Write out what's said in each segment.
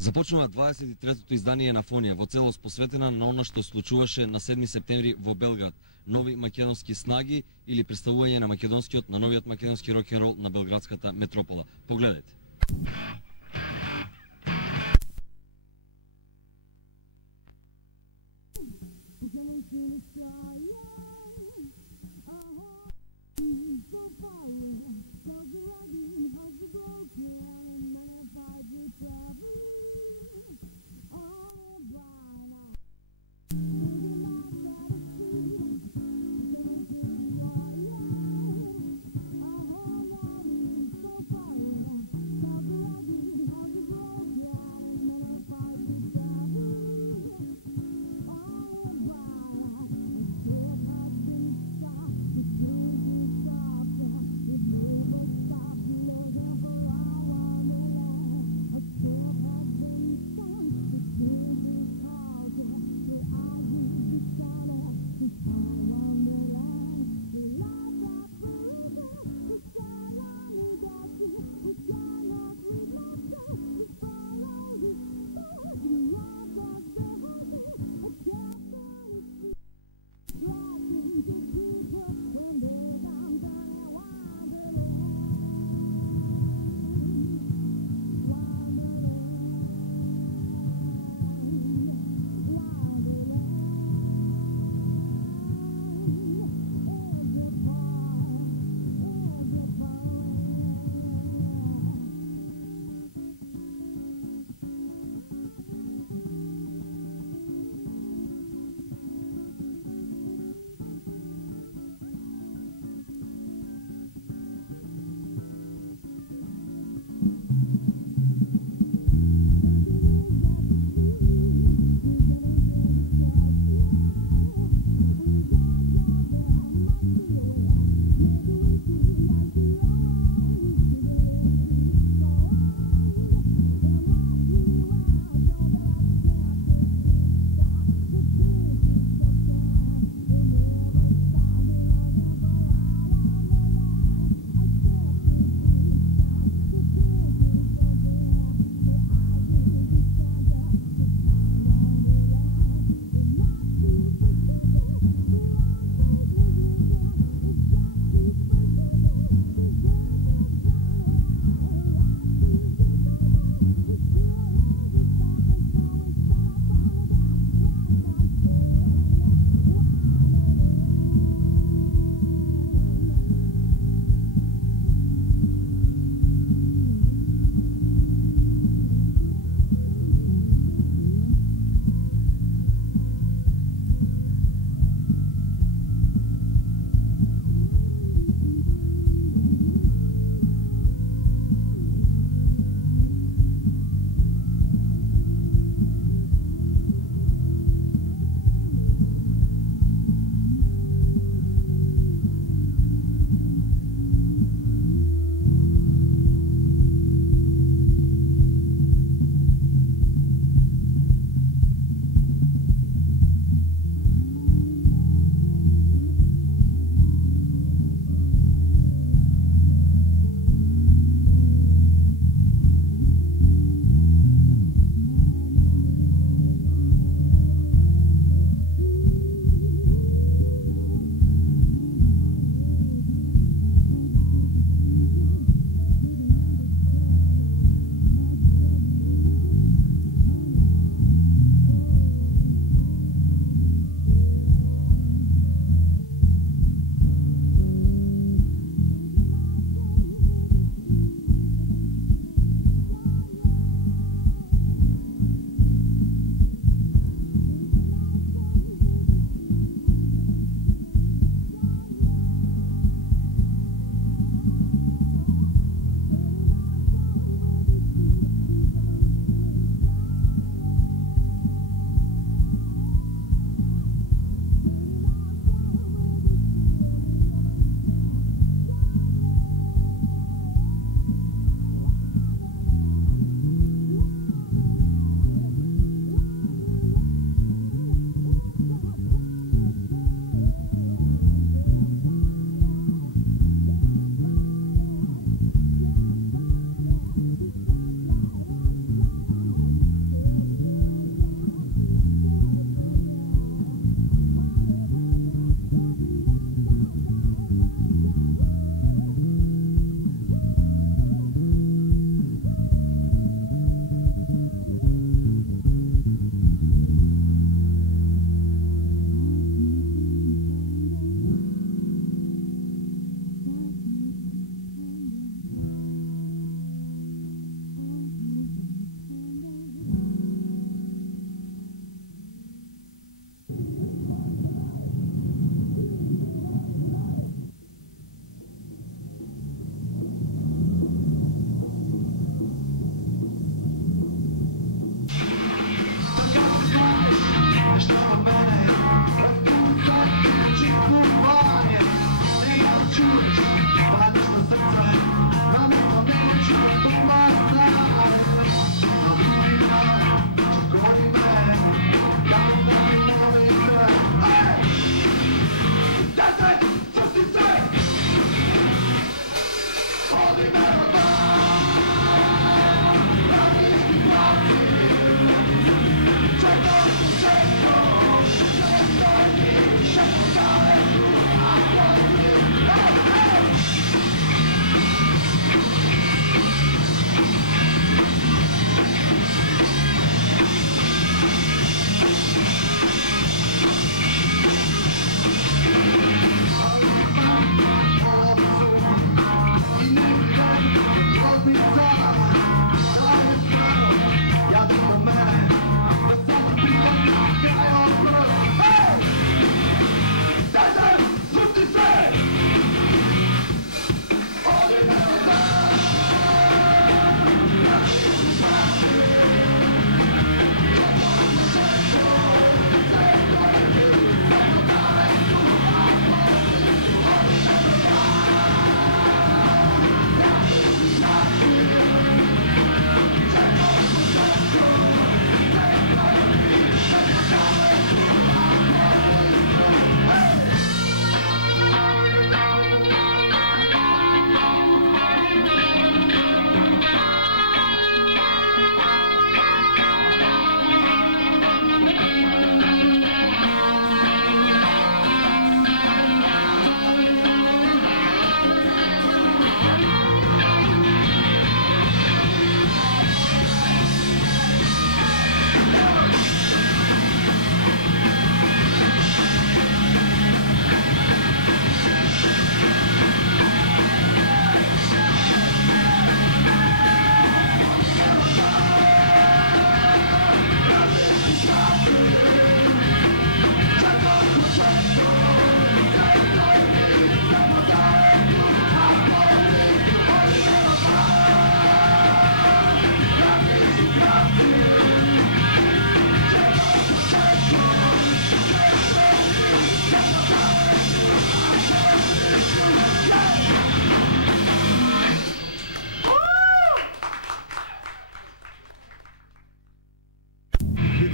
Започнува 23-то издание на Фонија, во целост посветена на она што случуваше на 7 септември во Белград. Нови македонски снаги или представување на македонскиот, на новиот македонски рок-н-рол на белградската метропола. Погледайте.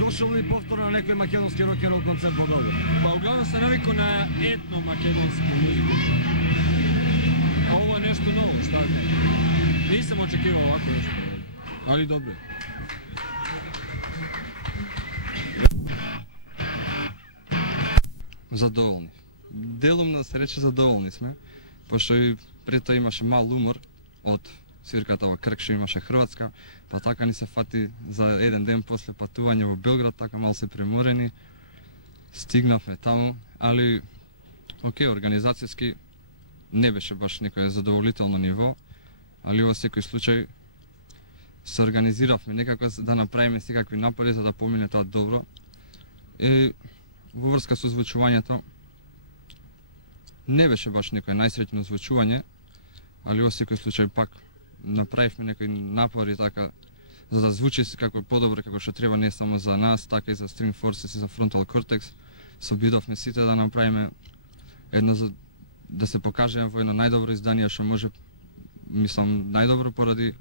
дошол ли повторно на некој македонски рок-н-рол концерт во Белград? Па углавном се навикал на етно македонска музика. А ovo je nešto novo, šta znam. Nisam očekivao ovako nešto, ali dobro. Задоволни. Делом да се рече задоволни сме, пошто и пред тоа имаше мал умор од свирката во Крк, што имаше Хрватска, па така ни се фати за еден ден после патување во Белград, така мал се преморени, стигнавме таму, али окей, организацијски не беше баш некој задоволително ниво, али во секој случај се организиравме некако да направиме секакви напори за да помине тоа добро. И во врска со звучувањето не беше баш некој најсреќно звучување, али во секој случај пак направивме некои напори така за да звучи како подобро како што треба не само за нас, така и за String Forces и за Frontal Cortex. Се обидовме сите да направиме едно за да се покажеме во едно најдобро издание што може, мислам, најдобро поради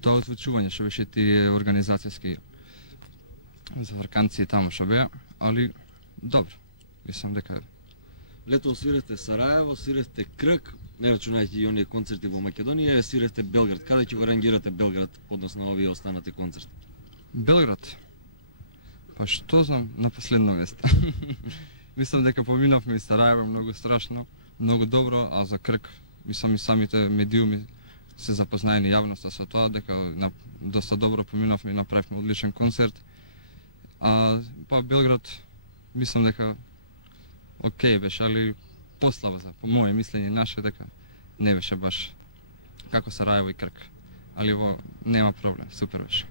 тоа озвучување што беше тие организацијски заврканци таму што беа, али добро. Мислам дека Лето свиревте Сараево, свиревте Крк, не рачунајќи и оние концерти во Македонија, свиревте Белград. Каде ќе го рангирате Белград односно овие останати концерти? Белград. Па што знам, на последно место. Мислам дека поминавме и Сараево многу страшно, многу добро, а за Крк, мислам и самите медиуми се запознаени јавноста со тоа, дека доста добро поминавме и направивме одличен концерт. А па Белград, мислам дека окей беше, али пославо за, по моје мислење наше, дека не беше баш како Сараево и Крк. Али во нема проблем, супер беше.